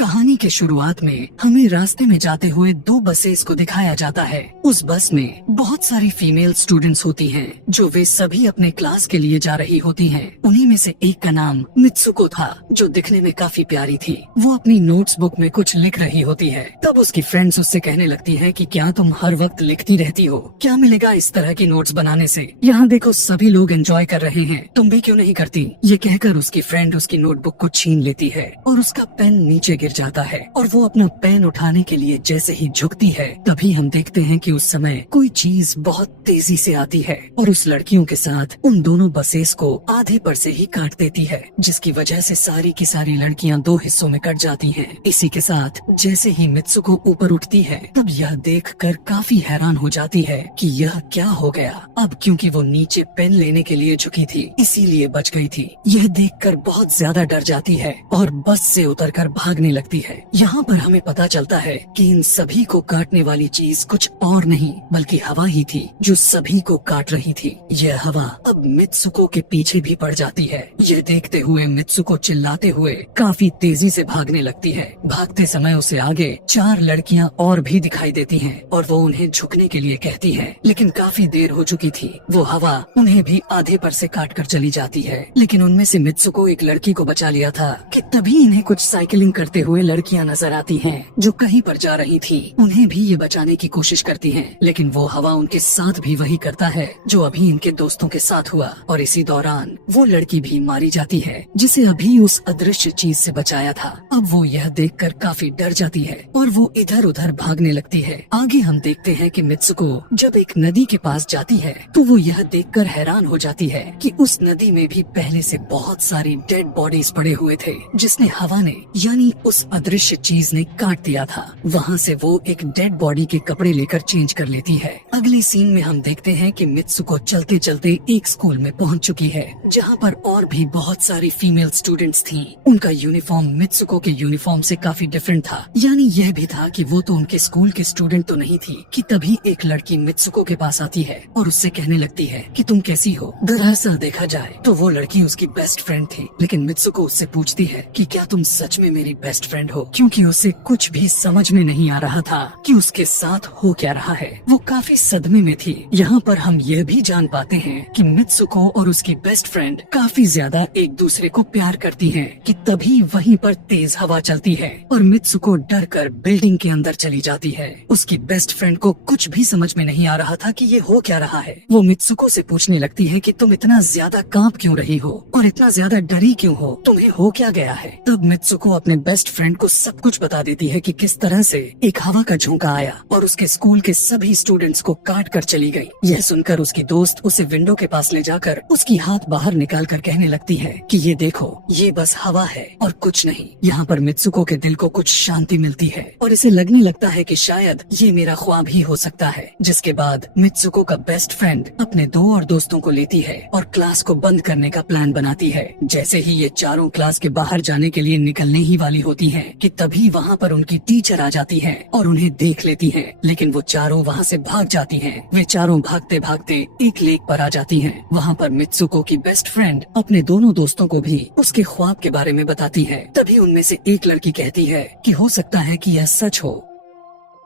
कहानी के शुरुआत में हमें रास्ते में जाते हुए दो बसेस को दिखाया जाता है। उस बस में बहुत सारी फीमेल स्टूडेंट्स होती हैं, जो वे सभी अपने क्लास के लिए जा रही होती हैं। उन्हीं में से एक का नाम मित्सुको था, जो दिखने में काफी प्यारी थी। वो अपनी नोट्स बुक में कुछ लिख रही होती है। तब उसकी फ्रेंड्स उससे कहने लगती है कि क्या तुम हर वक्त लिखती रहती हो? क्या मिलेगा इस तरह की नोट्स बनाने से? यहाँ देखो सभी लोग एंजॉय कर रहे हैं, तुम भी क्यों नहीं करती? ये कहकर उसकी फ्रेंड उसकी नोटबुक को छीन लेती है और उसका पेन नीचे गिर जाता है और वो अपना पेन उठाने के लिए जैसे ही झुकती है, तभी हम देखते हैं कि उस समय कोई चीज बहुत तेजी से आती है और उस लड़कियों के साथ उन दोनों बसेस को आधे पर से ही काट देती है, जिसकी वजह से सारी की सारी लड़कियां दो हिस्सों में कट जाती हैं। इसी के साथ जैसे ही मित्सुको ऊपर उठती है, तब यह देखकर काफी हैरान हो जाती है कि यह क्या हो गया। अब क्योंकि वो नीचे पेन लेने के लिए झुकी थी, इसीलिए बच गई थी। यह देखकर बहुत ज्यादा डर जाती है और बस से उतरकर भागने लगती है। यहाँ पर हमें पता चलता है कि इन सभी को काटने वाली चीज कुछ और नहीं बल्कि हवा ही थी, जो सभी को काट रही थी। यह हवा अब मित्सुको के पीछे भी पड़ जाती है। यह देखते हुए मित्सुको चिल्लाते हुए काफी तेजी से भागने लगती है। भागते समय उसे आगे चार लड़कियां और भी दिखाई देती हैं और वो उन्हें झुकने के लिए कहती है, लेकिन काफी देर हो चुकी थी। वो हवा उन्हें भी आधे पर से काट कर चली जाती है। लेकिन उनमें से मित्सुको एक लड़की को बचा लिया था कि तभी इन्हें कुछ साइकिलिंग करते हुए लड़कियां नजर आती हैं, जो कहीं पर जा रही थी। उन्हें भी ये बचाने की कोशिश करती हैं, लेकिन वो हवा उनके साथ भी वही करता है जो अभी इनके दोस्तों के साथ हुआ और इसी दौरान वो लड़की भी मारी जाती है, जिसे अभी उस अदृश्य चीज से बचाया था। अब वो यह देखकर काफी डर जाती है और वो इधर उधर भागने लगती है। आगे हम देखते हैं कि मित्सुको जब एक नदी के पास जाती है, तो वो यह देखकर हैरान हो जाती है कि उस नदी में भी पहले से बहुत सारी डेड बॉडीज पड़े हुए थे, जिसने हवा ने यानी उस अदृश्य चीज ने काट दिया था। वहाँ से वो एक डेड बॉडी के कपड़े लेकर चेंज कर लेती है। अगली सीन में हम देखते हैं कि मित्सुको चलते चलते एक स्कूल में पहुँच चुकी है, जहाँ पर और भी बहुत सारी फीमेल स्टूडेंट्स थीं। उनका यूनिफॉर्म मित्सुको के यूनिफॉर्म से काफी डिफरेंट था। यानी यह भी था कि वो तो उनके स्कूल के स्टूडेंट तो नहीं थी कि तभी एक लड़की मित्सुको के पास आती है और उससे कहने लगती है कि तुम कैसी हो। दरअसल देखा जाए तो वो लड़की उसकी बेस्ट फ्रेंड थी, लेकिन मित्सुको उससे पूछती है कि क्या तुम सच में मेरी बेस्ट फ्रेंड हो, क्योंकि उसे कुछ भी समझ में नहीं आ रहा था कि उसके साथ हो क्या रहा है। वो काफी सदमे में थी। यहाँ पर हम यह भी जान पाते हैं कि मित्सुको और उसकी बेस्ट फ्रेंड काफी ज्यादा एक दूसरे को प्यार करती हैं कि तभी वहीं पर तेज हवा चलती है और मित्सुको डर कर बिल्डिंग के अंदर चली जाती है। उसकी बेस्ट फ्रेंड को कुछ भी समझ में नहीं आ रहा था कि ये हो क्या रहा है। वो मित्सुको से पूछने लगती है कि तुम इतना ज्यादा कांप क्यों रही हो और इतना ज्यादा डरी क्यों हो, तुम्हें हो क्या गया है। तब मित्सुको अपने बेस्ट फ्रेंड को सब कुछ बता देती है कि किस तरह से एक हवा का झोंका आया और उसके स्कूल के सभी स्टूडेंट्स को काट कर चली गई। यह सुनकर उसकी दोस्त उसे विंडो के पास ले जाकर उसकी हाथ बाहर निकाल कर कहने लगती है कि ये देखो, ये बस हवा है और कुछ नहीं। यहाँ पर मित्सुको के दिल को कुछ शांति मिलती है और इसे लगने लगता है कि शायद ये मेरा ख्वाब ही हो सकता है। जिसके बाद मित्सुको का बेस्ट फ्रेंड अपने दो और दोस्तों को लेती है और क्लास को बंद करने का प्लान बनाती है। जैसे ही ये चारों क्लास के बाहर जाने के लिए निकलने ही वाली होती हैं कि तभी वहाँ पर उनकी टीचर आ जाती है और उन्हें देख लेती है, लेकिन वो चारों वहाँ से भाग जाती हैं। वे चारों भागते भागते एक लेक पर आ जाती हैं। वहाँ पर मित्सुको की बेस्ट फ्रेंड अपने दोनों दोस्तों को भी उसके ख्वाब के बारे में बताती है। तभी उनमें से एक लड़की कहती है कि हो सकता है कि यह सच हो,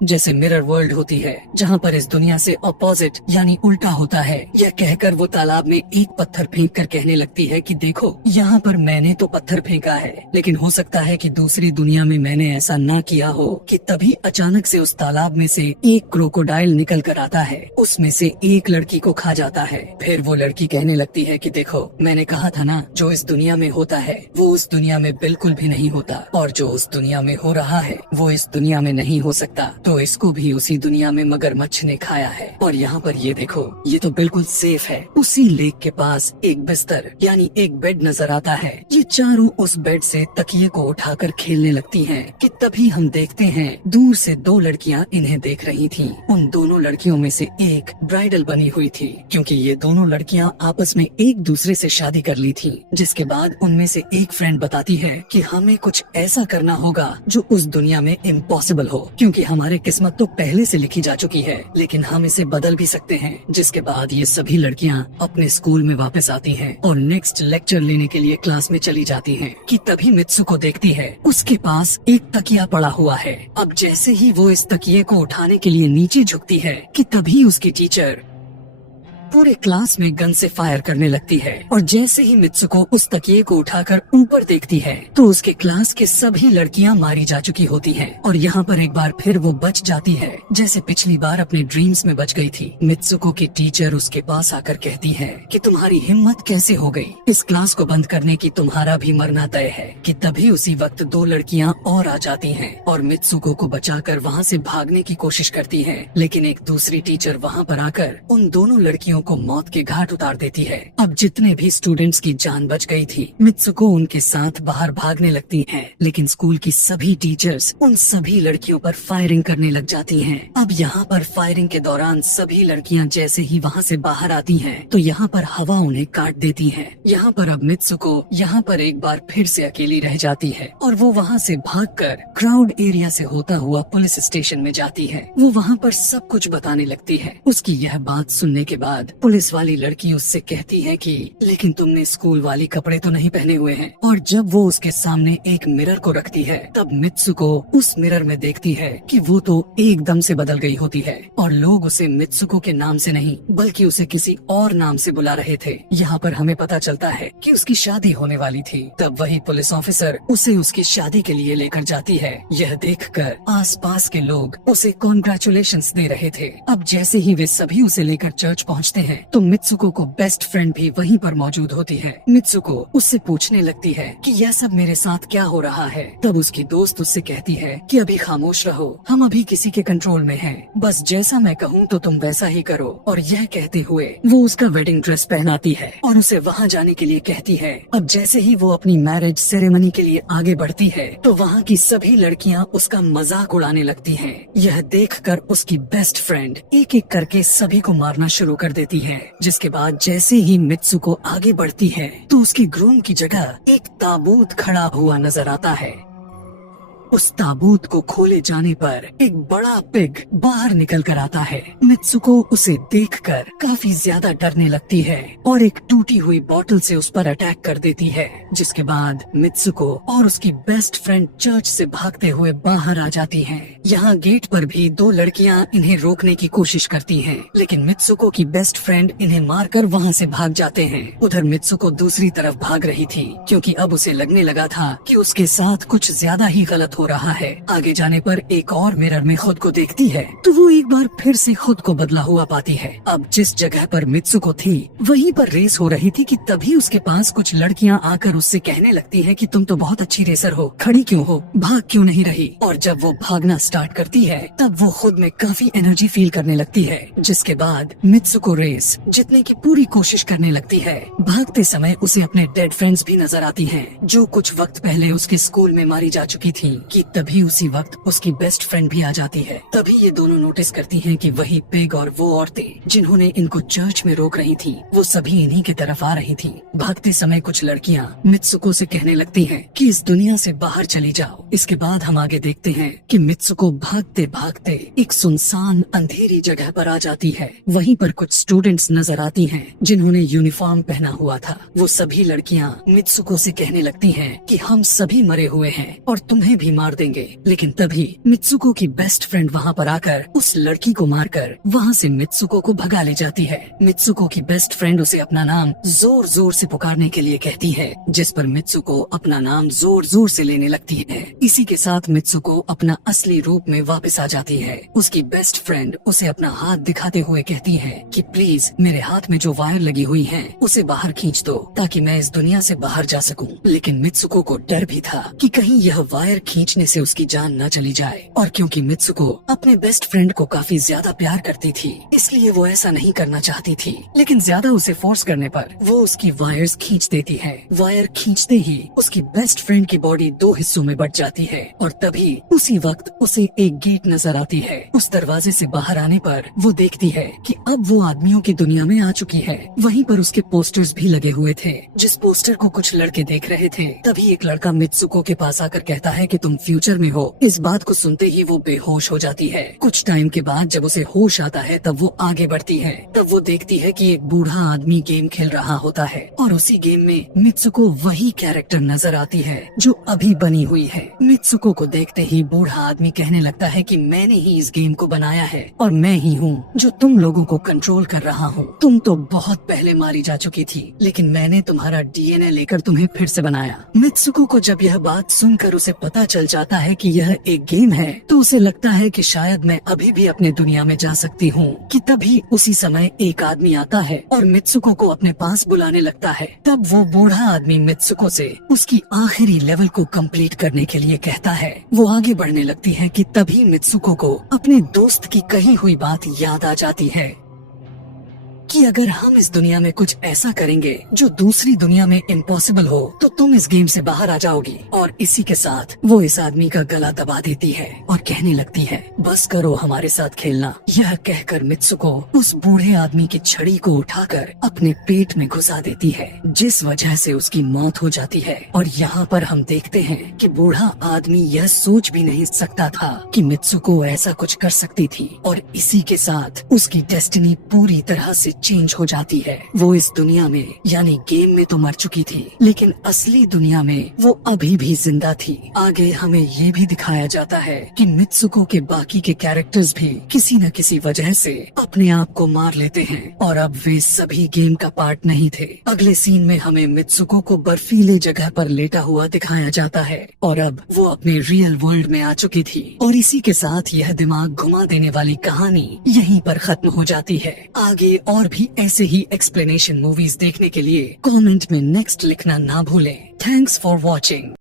जैसे मिरर वर्ल्ड होती है, जहाँ पर इस दुनिया से अपोजिट यानी उल्टा होता है। यह कहकर वो तालाब में एक पत्थर फेंक कर कहने लगती है कि देखो, यहाँ पर मैंने तो पत्थर फेंका है, लेकिन हो सकता है कि दूसरी दुनिया में मैंने ऐसा ना किया हो। कि तभी अचानक से उस तालाब में से एक क्रोकोडाइल निकल कर आता है, उसमें से एक लड़की को खा जाता है। फिर वो लड़की कहने लगती है कि देखो, मैंने कहा था ना, जो इस दुनिया में होता है वो उस दुनिया में बिल्कुल भी नहीं होता, और जो उस दुनिया में हो रहा है वो इस दुनिया में नहीं हो सकता। तो इसको भी उसी दुनिया में मगरमच्छ ने खाया है। और यहाँ पर ये देखो, ये तो बिल्कुल सेफ है। उसी लेक के पास एक बिस्तर यानी एक बेड नजर आता है। ये चारों उस बेड से तकिए को उठाकर खेलने लगती हैं कि तभी हम देखते हैं दूर से दो लड़कियाँ इन्हें देख रही थीं। उन दोनों लड़कियों में से एक ब्राइडल बनी हुई थी, क्योंकि ये दोनों लड़कियाँ आपस में एक दूसरे से शादी कर ली थी। जिसके बाद उनमें से एक फ्रेंड बताती है कि हमें कुछ ऐसा करना होगा जो उस दुनिया में इम्पॉसिबल हो, क्योंकि हमारे हमारी किस्मत तो पहले से लिखी जा चुकी है, लेकिन हम इसे बदल भी सकते हैं। जिसके बाद ये सभी लड़कियां अपने स्कूल में वापस आती हैं और नेक्स्ट लेक्चर लेने के लिए क्लास में चली जाती हैं कि तभी मित्सुको देखती है उसके पास एक तकिया पड़ा हुआ है। अब जैसे ही वो इस तकिए को उठाने के लिए नीचे झुकती है कि तभी उसकी टीचर पूरे क्लास में गन से फायर करने लगती है और जैसे ही मित्सुको उस तकिए को उठाकर ऊपर देखती है तो उसके क्लास के सभी लड़कियां मारी जा चुकी होती हैं और यहाँ पर एक बार फिर वो बच जाती है जैसे पिछली बार अपने ड्रीम्स में बच गई थी। मित्सुको की टीचर उसके पास आकर कहती है कि तुम्हारी हिम्मत कैसे हो गई, इस क्लास को बंद करने की तुम्हारा भी मरना तय है। कि तभी उसी वक्त दो लड़कियां और आ जाती हैं और मित्सुको को बचाकर वहाँ से भागने की कोशिश करती है, लेकिन एक दूसरी टीचर वहाँ पर आकर उन दोनों लड़कियों को मौत के घाट उतार देती है। अब जितने भी स्टूडेंट्स की जान बच गई थी, मित्सुको उनके साथ बाहर भागने लगती है, लेकिन स्कूल की सभी टीचर्स उन सभी लड़कियों पर फायरिंग करने लग जाती हैं। अब यहाँ पर फायरिंग के दौरान सभी लड़कियाँ जैसे ही वहाँ से बाहर आती हैं, तो यहाँ पर हवा उन्हें काट देती है। यहाँ पर अब मित्सुको यहाँ पर एक बार फिर से अकेली रह जाती है और वो वहाँ से भागकर क्राउड एरिया से होता हुआ पुलिस स्टेशन में जाती है। वो वहाँ पर सब कुछ बताने लगती है। उसकी यह बात सुनने के बाद पुलिस वाली लड़की उससे कहती है कि लेकिन तुमने स्कूल वाली कपड़े तो नहीं पहने हुए हैं। और जब वो उसके सामने एक मिरर को रखती है तब मित्सुको उस मिरर में देखती है कि वो तो एकदम से बदल गई होती है और लोग उसे मित्सुको के नाम से नहीं बल्कि उसे किसी और नाम से बुला रहे थे। यहाँ पर हमें पता चलता है कि उसकी शादी होने वाली थी। तब वही पुलिस ऑफिसर उसे उसकी शादी के लिए लेकर जाती है। यह देखकर आसपास के लोग उसे कॉन्ग्रेचुलेशंस दे रहे थे। अब जैसे ही वे सभी उसे लेकर चर्च पहुँचते हैं तो मित्सुको को बेस्ट फ्रेंड भी वहीं पर मौजूद होती है। मित्सुको उससे पूछने लगती है कि यह सब मेरे साथ क्या हो रहा है। तब उसकी दोस्त उससे कहती है कि अभी खामोश रहो, हम अभी किसी के कंट्रोल में हैं। बस जैसा मैं कहूँ तो तुम वैसा ही करो। और यह कहते हुए वो उसका वेडिंग ड्रेस पहनाती है और उसे वहाँ जाने के लिए कहती है। अब जैसे ही वो अपनी मैरिज सेरेमनी के लिए आगे बढ़ती है तो वहाँ की सभी लड़कियाँ उसका मजाक उड़ाने लगती हैं। यह देखकर उसकी बेस्ट फ्रेंड एक एक करके सभी को मारना शुरू कर देती है। जिसके बाद जैसे ही मित्सुको आगे बढ़ती है तो उसके ग्रूम की जगह एक ताबूत खड़ा हुआ नजर आता है। उस ताबूत को खोले जाने पर एक बड़ा पिग बाहर निकल कर आता है। मित्सुको उसे देखकर काफी ज्यादा डरने लगती है और एक टूटी हुई बोतल से उस पर अटैक कर देती है। जिसके बाद मित्सुको और उसकी बेस्ट फ्रेंड चर्च से भागते हुए बाहर आ जाती हैं। यहाँ गेट पर भी दो लड़कियाँ इन्हें रोकने की कोशिश करती हैं, लेकिन मित्सुको की बेस्ट फ्रेंड इन्हें मारकर वहाँ से भाग जाते हैं। उधर मित्सुको दूसरी तरफ भाग रही थी क्योंकि अब उसे लगने लगा था कि उसके साथ कुछ ज्यादा ही गलत हो रहा है। आगे जाने पर एक और मिरर में खुद को देखती है तो वो एक बार फिर से खुद को बदला हुआ पाती है। अब जिस जगह पर मित्सुको थी वहीं पर रेस हो रही थी कि तभी उसके पास कुछ लड़कियां आकर उससे कहने लगती है कि तुम तो बहुत अच्छी रेसर हो, खड़ी क्यों हो, भाग क्यों नहीं रही। और जब वो भागना स्टार्ट करती है तब वो खुद में काफी एनर्जी फील करने लगती है। जिसके बाद मित्सुको रेस जीतने की पूरी कोशिश करने लगती है। भागते समय उसे अपने डेड फ्रेंड्स भी नजर आती हैं जो कुछ वक्त पहले उसके स्कूल में मारी जा चुकी थी। कि तभी उसी वक्त उसकी बेस्ट फ्रेंड भी आ जाती है। तभी ये दोनों नोटिस करती हैं कि वही पिग और वो औरतें जिन्होंने इनको चर्च में रोक रही थी वो सभी इन्हीं की तरफ आ रही थी। भागते समय कुछ लड़कियां मित्सुको से कहने लगती हैं कि इस दुनिया से बाहर चली जाओ। इसके बाद हम आगे देखते हैं कि मित्सुको भागते भागते एक सुनसान अंधेरी जगह पर आ जाती है। वहीं पर कुछ स्टूडेंट्स नजर आती हैं जिन्होंने यूनिफॉर्म पहना हुआ था। वो सभी लड़कियां मित्सुको से कहने लगती हैं कि हम सभी मरे हुए हैं और तुम्हें भी मार देंगे। लेकिन तभी मित्सुको की बेस्ट फ्रेंड वहाँ पर आकर उस लड़की को मारकर वहाँ से मित्सुको को भगा ले जाती है। मित्सुको की बेस्ट फ्रेंड उसे अपना नाम जोर जोर से पुकारने के लिए कहती है, जिस पर मित्सुको अपना नाम जोर जोर से लेने लगती है। इसी के साथ मित्सुको अपना असली रूप में वापस आ जाती है। उसकी बेस्ट फ्रेंड उसे अपना हाथ दिखाते हुए कहती है कि प्लीज मेरे हाथ में जो वायर लगी हुई है उसे बाहर खींच दो ताकि मैं इस दुनिया से बाहर जा सकूं। लेकिन मित्सुको को डर भी था कि कहीं यह वायर खींचने से उसकी जान न चली जाए। और क्योंकि मित्सुको अपने बेस्ट फ्रेंड को काफी ज्यादा प्यार करती थी इसलिए वो ऐसा नहीं करना चाहती थी, लेकिन ज्यादा उसे फोर्स करने पर वो उसकी वायर्स खींच देती है। वायर खींचते ही उसकी बेस्ट फ्रेंड की बॉडी दो हिस्सों में बट जाती है और तभी उसी वक्त उसे एक गेट नजर आती है। उस दरवाजे से बाहर आने पर वो देखती है कि अब वो आदमियों की दुनिया में आ चुकी है। वहीं पर उसके पोस्टर्स भी लगे हुए थे। जिस पोस्टर को कुछ लड़के देख रहे थे तभी एक लड़का मित्सुको के पास आकर कहता है कि तुम तुम फ्यूचर में हो। इस बात को सुनते ही वो बेहोश हो जाती है। कुछ टाइम के बाद जब उसे होश आता है तब वो आगे बढ़ती है। तब वो देखती है कि एक बूढ़ा आदमी गेम खेल रहा होता है और उसी गेम में मित्सुको वही कैरेक्टर नजर आती है जो अभी बनी हुई है। मित्सुको को देखते ही बूढ़ा आदमी कहने लगता है कि मैंने ही इस गेम को बनाया है और मैं ही हूँ जो तुम लोगों को कंट्रोल कर रहा हूँ। तुम तो बहुत पहले मारी जा चुकी थी, लेकिन मैंने तुम्हारा डीएनए लेकर तुम्हें फिर से बनाया। मित्सुको को जब यह बात सुनकर उसे पता चल जाता है कि यह एक गेम है तो उसे लगता है कि शायद मैं अभी भी अपने दुनिया में जा सकती हूँ। कि तभी उसी समय एक आदमी आता है और मित्सुको को अपने पास बुलाने लगता है। तब वो बूढ़ा आदमी मित्सुको से उसकी आखिरी लेवल को कंप्लीट करने के लिए कहता है। वो आगे बढ़ने लगती है कि तभी मित्सुको को अपने दोस्त की कही हुई बात याद आ जाती है कि अगर हम इस दुनिया में कुछ ऐसा करेंगे जो दूसरी दुनिया में इम्पॉसिबल हो तो तुम इस गेम से बाहर आ जाओगी। और इसी के साथ वो इस आदमी का गला दबा देती है और कहने लगती है बस करो हमारे साथ खेलना। यह कहकर मित्सुको उस बूढ़े आदमी की छड़ी को उठाकर अपने पेट में घुसा देती है, जिस वजह से उसकी मौत हो जाती है। और यहाँ पर हम देखते हैं कि बूढ़ा आदमी यह सोच भी नहीं सकता था कि मित्सुको ऐसा कुछ कर सकती थी और इसी के साथ उसकी डेस्टिनी पूरी तरह से चेंज हो जाती है। वो इस दुनिया में यानी गेम में तो मर चुकी थी, लेकिन असली दुनिया में वो अभी भी जिंदा थी। आगे हमें ये भी दिखाया जाता है कि मित्सुको के बाकी के कैरेक्टर्स भी किसी न किसी वजह से अपने आप को मार लेते हैं और अब वे सभी गेम का पार्ट नहीं थे। अगले सीन में हमें मित्सुको को बर्फीले जगह पर लेटा हुआ दिखाया जाता है और अब वो अपने रियल वर्ल्ड में आ चुकी थी। और इसी के साथ यह दिमाग घुमा देने वाली कहानी यहीं पर खत्म हो जाती है। आगे और भी ऐसे ही एक्सप्लेनेशन मूवीज देखने के लिए कमेंट में नेक्स्ट लिखना ना भूलें। Thanks for watching.